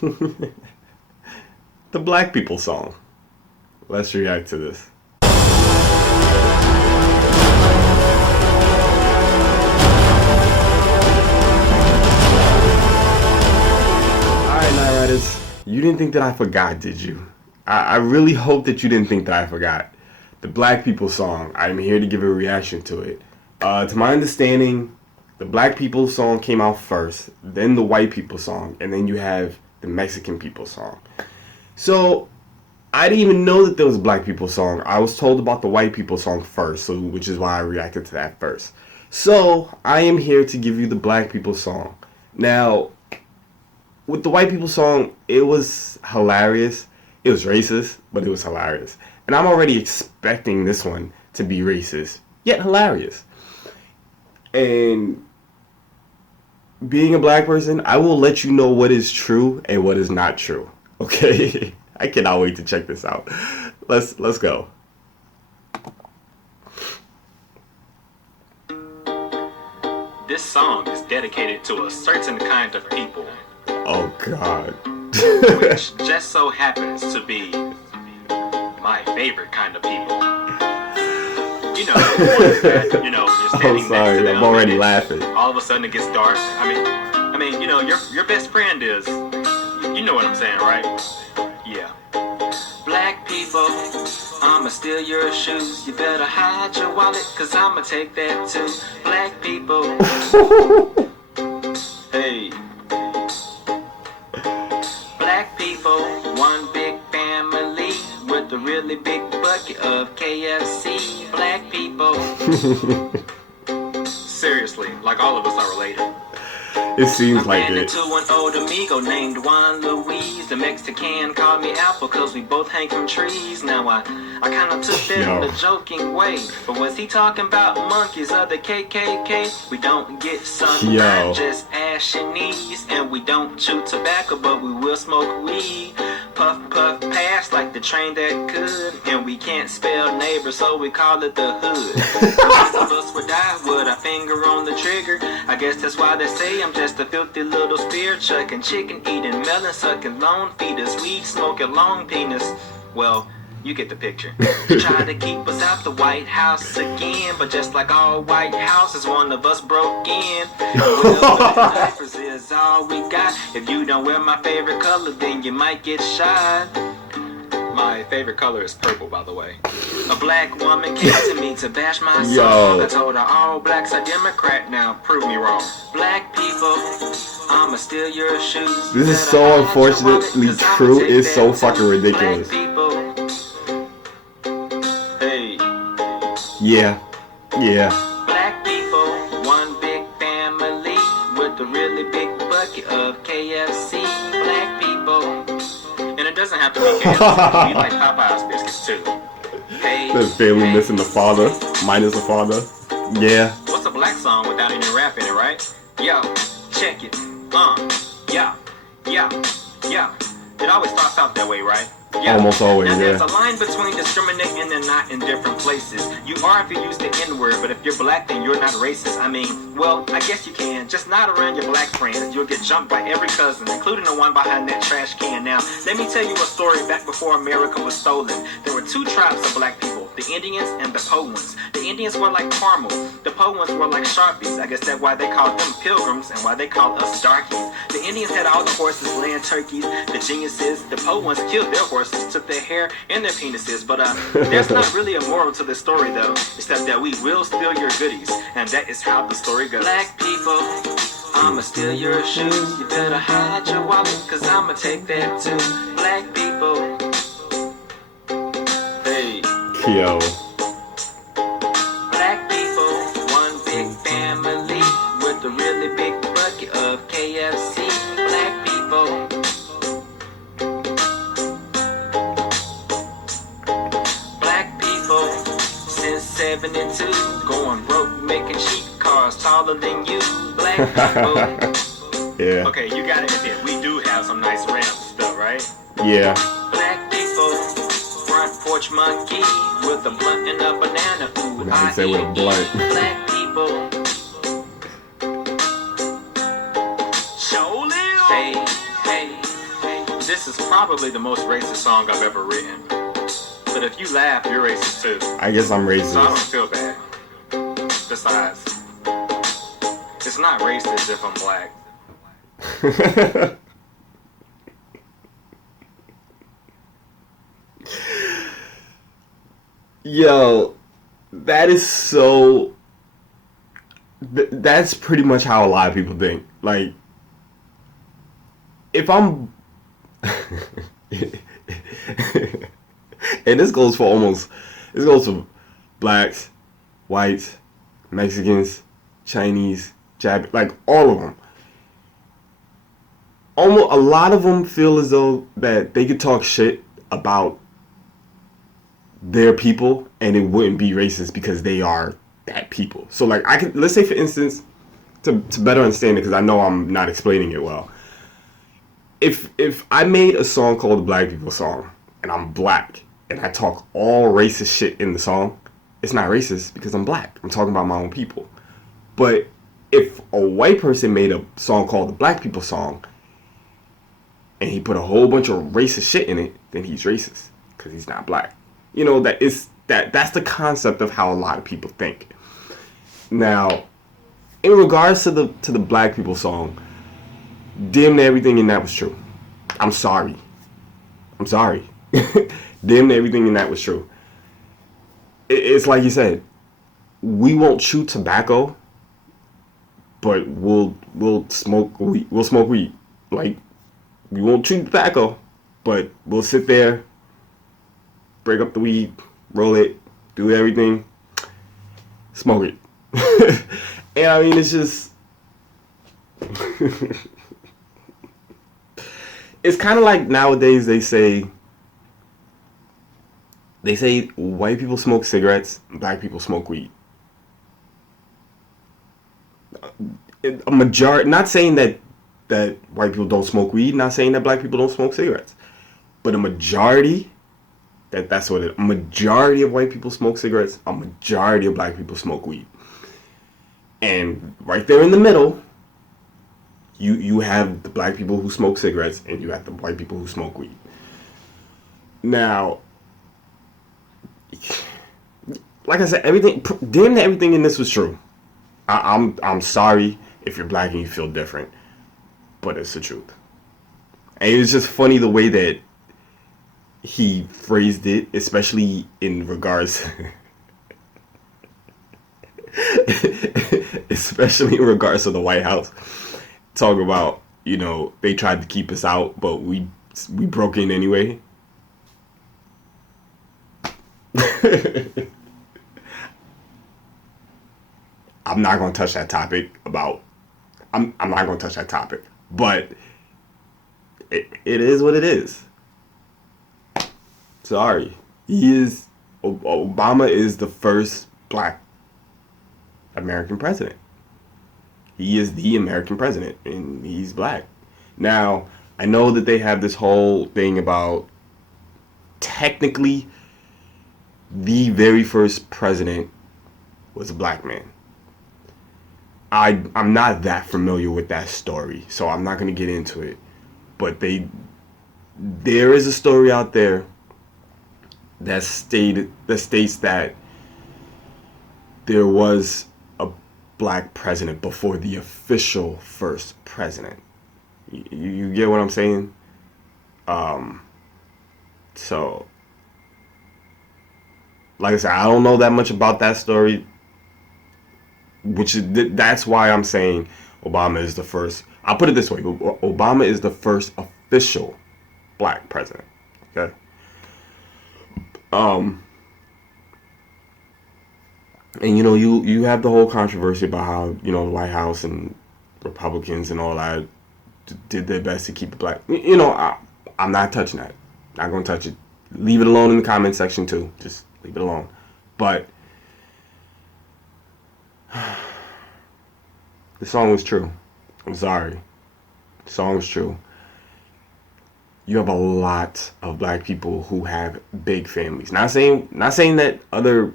The Black People song. Let's react to this. Alright, Night Riders. You didn't think that I forgot, did you? I really hope that you didn't think that I forgot. The Black People song. I'm here to give a reaction to it. To my understanding, the Black People song came out first, then the White People song, and then you have the Mexican People song. So, I didn't even know that there was a Black People song. I was told about the White People song first, so which is why I reacted to that first. So, I am here to give you the Black People song. Now, with the White People song, it was hilarious. It was racist, but it was hilarious. And I'm already expecting this one to be racist, yet hilarious. And being a black person, I will let you know what is true and what is not true. Okay? I cannot wait to check this out. Let's go. This song is dedicated to a certain kind of people. Oh God. Which just so happens to be my favorite kind of people. You know, the ones that, you know, you're standing next to them. I'm already laughing. All of a sudden it gets dark. I mean, you know, your best friend is, you know what I'm saying, right? Yeah. Black people, I'ma steal your shoes. You better hide your wallet, cause I'ma take that too. Black people. Hey. Black people, one big family with a really big bucket of KFC. Black people. Seriously, like all of us are related. It seems like I ran it. into an old amigo named Juan Luis. The Mexican called me Apple cause we both hang from trees. Now I kind of took that in a joking way. But was he talking about monkeys or the KKK? We don't get sunburned, just ash and knees. And we don't chew tobacco, but we will smoke weed. Puff, puff, pass like the train that could. And we can't spell neighbor, so we call it the hood. Most of us would die with a finger on the trigger. I guess that's why they say I'm just a filthy little spear chucking, chicken eating, melon sucking, lone feeders, weed smoking, long penis. Well, you get the picture. They tried to keep us out the White House again, but just like all White Houses, one of us broke in. Well, diapers is all we got. If you don't wear my favorite color, then you might get shot. My favorite color is purple, by the way. A black woman came to me to bash my song. I told her all blacks are Democrat now. Prove me wrong. Black people, I'ma steal your shoes. This is so unfortunately true. It's so fucking ridiculous. Black people. Hey. Yeah. Black people, one big family with a really big bucket of KFC. Black people. And it doesn't have to be KFC. We like Popeye's biscuits too. Hey, The family missing the father, minus the father. Yeah. What's a black song without any rap in it, right? Yo, check it. Yeah. It always starts out that way, right? Yeah. Almost always, now, yeah. there's a line between discriminating and not in different places. You are if you use the N-word, but if you're black, then you're not racist. I mean, well, I guess you can. Just not around your black friends. You'll get jumped by every cousin, including the one behind that trash can. Now, let me tell you a story back before America was stolen. There were two tribes of black people, the Indians and the Po ones. The Indians were like caramel. The Po ones were like Sharpies. I guess that's why they called them pilgrims and why they called us darkies. The Indians had all the horses, land turkeys, the geniuses. The Po ones killed their horses, took their hair and their penises. But there's not really a moral to this story though, except that we will steal your goodies, and that is how the story goes. Black people, I'ma steal your shoes. You better hide your wallet, cause I'ma take that too. Black people. Hey. Yo. Black people, one big family with a really big bucket of KFC. Black people. Black people, since 72, going broke, making cheap cars taller than you. Black people. Yeah. Okay, you gotta admit, we do have some nice rims stuff, right? Yeah. Black people, front porch monkey with a blunt and a banana. Ooh, Now he said with a blunt. Black people. Show little. Hey. This is probably the most racist song I've ever written. But if you laugh, you're racist too. I guess I'm racist. So I don't feel bad. Besides, it's not racist if I'm black. Yo, that is so... that's pretty much how a lot of people think. Like, if I'm... and this goes for blacks, whites, Mexicans, Chinese, Japanese, like all of them. Almost a lot of them feel as though that they could talk shit about their people and it wouldn't be racist because they are that people. So like let's say for instance, to better understand it, because I know I'm not explaining it well. If I made a song called the Black People Song and I'm black and I talk all racist shit in the song, it's not racist because I'm black. I'm talking about my own people. But if a white person made a song called the Black People Song and he put a whole bunch of racist shit in it, then he's racist because he's not black. You know, that's the concept of how a lot of people think. Now, in regards to the Black People Song, damn near everything in that was true. I'm sorry. Damn near everything in that was true. It's like you said, we won't chew tobacco, but we'll smoke weed. We'll smoke weed. Like, we won't chew tobacco, but we'll sit there, break up the weed, roll it, do everything, smoke it. And I mean, it's just... it's kind of like nowadays they say white people smoke cigarettes, black people smoke weed. A majority, not saying that white people don't smoke weed, not saying that black people don't smoke cigarettes, but a majority, that's what it is. A majority of white people smoke cigarettes, a majority of black people smoke weed. And right there in the middle, you have the black people who smoke cigarettes and you have the white people who smoke weed. Now, like I said, damn near everything in this was true. I'm sorry if you're black and you feel different, but it's the truth. And it was just funny the way that he phrased it, especially in regards especially in regards to the White House. Talk about, you know, they tried to keep us out, but we broke in anyway. I'm not gonna touch that topic about. I'm not gonna touch that topic, but it is what it is. Sorry, Obama is the first black American president. He is the American president, and he's black. Now, I know that they have this whole thing about technically the very first president was a black man. I'm not that familiar with that story, so I'm not going to get into it. But there is a story out there that states that there was a black president before the official first president. You get what I'm saying? So, like I said, I don't know that much about that story, that's why I'm saying Obama is the first. I'll put it this way: Obama is the first official black president. Okay. And you know, you have the whole controversy about how, you know, the White House and Republicans and all that did their best to keep it black. You know, I'm not touching that. Not gonna touch it. Leave it alone in the comment section too. Just leave it alone. But the song was true. I'm sorry. The song was true. You have a lot of black people who have big families. Not saying that other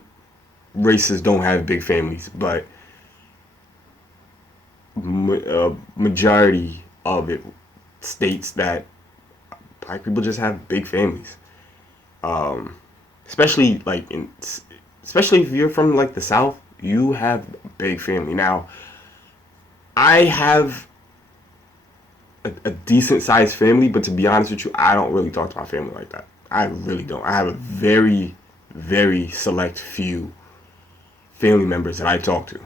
races don't have big families, but majority of it states that black people just have big families. Especially especially if you're from like the South, you have a big family. Now, I have a decent sized family, but to be honest with you, I don't really talk to my family like that. I really don't. I have a very, very select few family members that I talk to.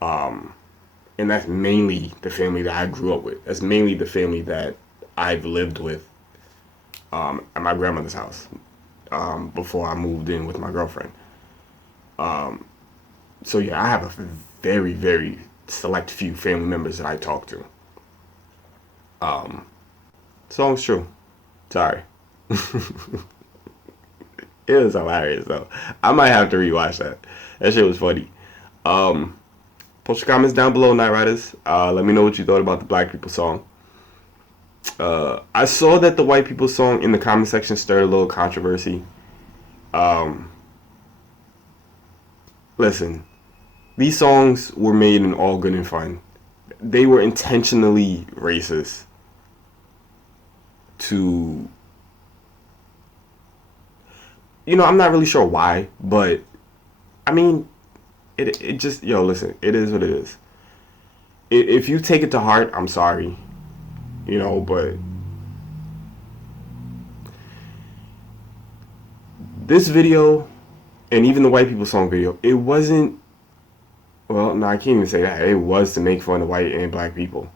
And that's mainly the family that I grew up with. That's mainly the family that I've lived with at my grandmother's house before I moved in with my girlfriend. So yeah, I have a very, very select few family members that I talk to. Song's true. Sorry. It was hilarious though. I might have to rewatch that. That shit was funny. Post your comments down below, Night Riders. Let me know what you thought about the Black People song. I saw that the White People song in the comment section stirred a little controversy. Listen, these songs were made in all good and fun. They were intentionally racist to, I'm not really sure why, but I mean, it just, listen, it is what it is. If you take it to heart, I'm sorry, but this video and even the White People song video, it wasn't, well, no, I can't even say that. It was to make fun of white and black people.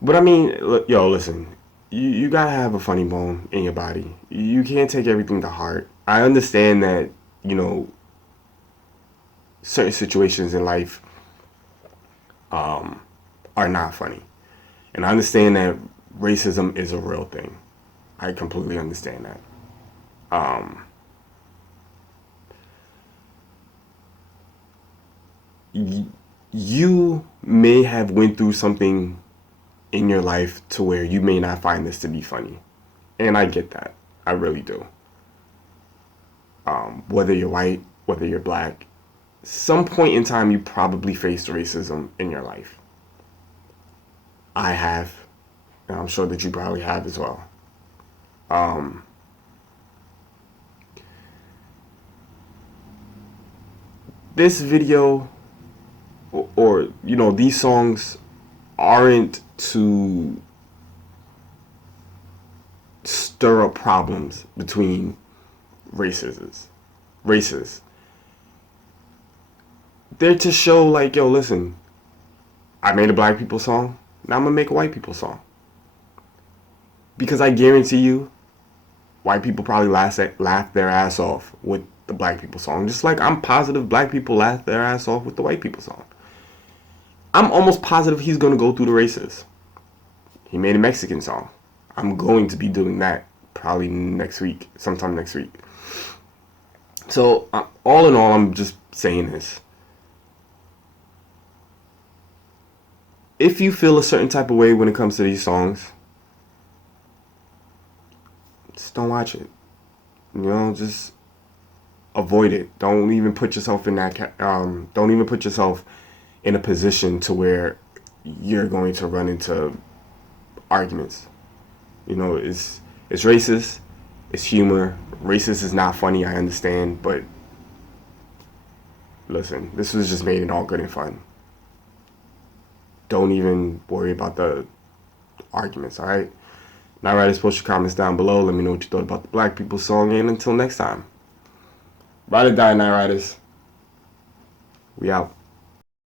But I mean, listen, you gotta have a funny bone in your body. You can't take everything to heart. I understand that, certain situations in life are not funny. And I understand that racism is a real thing. I completely understand that. You may have went through something in your life to where you may not find this to be funny. And I get that. I really do. Whether you're white, whether you're black, some point in time you probably faced racism in your life. I have, and I'm sure that you probably have as well. This video or these songs aren't to stir up problems between races. They're to show like, listen, I made a Black People song, now I'm gonna make a White People song. Because I guarantee you, white people probably laugh their ass off with the Black People song, just like I'm positive black people laugh their ass off with the White People song. I'm almost positive he's gonna go through the races. He made a Mexican song. I'm going to be doing that probably sometime next week. So all in all, I'm just saying this. If you feel a certain type of way when it comes to these songs, just don't watch it. Just avoid it. Don't even put yourself in that. Don't even put yourself in a position to where you're going to run into arguments. It's racist. It's humor. Racist is not funny. I understand, but listen, this was just made in all good and fun. Don't even worry about the arguments. All right. Night Riders, post your comments down below. Let me know what you thought about the Black People song. And until next time, ride or die, Night Riders. We out.